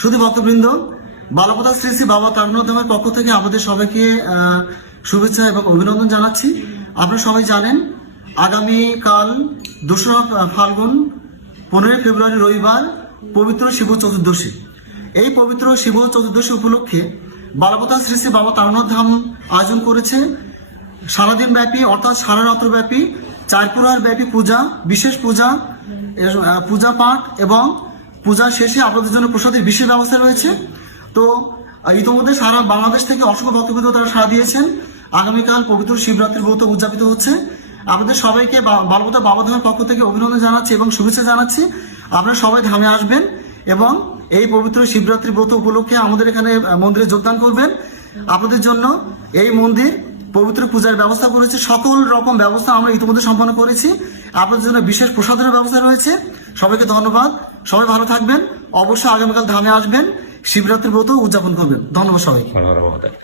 শুধু ভক্তবৃন্দ, বালকথা শ্রী শ্রী বাবা তারকনাথ ধামের পক্ষ থেকে আমাদের সবাইকে শুভেচ্ছা এবং অভিনন্দন জানাচ্ছি। আপনারা সবাই জানেন, আগামীকাল 2রা ফাল্গুন 15 ফেব্রুয়ারি রবিবার পবিত্র শিব চতুর্দশী। এই পবিত্র শিব চতুর্দশী উপলক্ষে বালকথা শ্রী শ্রী বাবা তারকনাথ ধাম আয়োজন করেছে সারাদিন ব্যাপী, অর্থাৎ সারা রাত্র ব্যাপী 4 প্রহর ব্যাপী পূজা, বিশেষ পূজা, পূজা পাঠ এবং পূজা শেষে আপনাদের জন্য প্রসাদের বিশেষ ব্যবস্থা রয়েছে। তো ইতিমধ্যে সারা বাংলাদেশ থেকে অসংখ্য ভক্তবৃন্দ তারা সাড়া দিয়েছেন। আগামীকাল পবিত্র শিবরাত্রির ব্রত উদযাপিত হচ্ছে। আপনাদের সবাইকে বালকথা বাবা ধামের পক্ষ থেকে অভিনন্দন জানাচ্ছি এবং শুভেচ্ছা জানাচ্ছি। আপনারা সবাই ধামে আসবেন এবং এই পবিত্র শিবরাত্রি ব্রত উপলক্ষে আমাদের এখানে মন্দিরে যোগদান করবেন। আপনাদের জন্য এই মন্দির পবিত্র পূজার ব্যবস্থা করেছে। সকল রকম ব্যবস্থা আমরা ইতিমধ্যে সম্পন্ন করেছি। আপনাদের জন্য বিশেষ প্রসাদের ব্যবস্থা রয়েছে। সবাইকে ধন্যবাদ। সবাই ভালো থাকবেন। অবশ্যই আগামীকাল ধামে আসবেন, শিবরাত্রি ব্রত উদযাপন করবেন। ধন্যবাদ সবাই।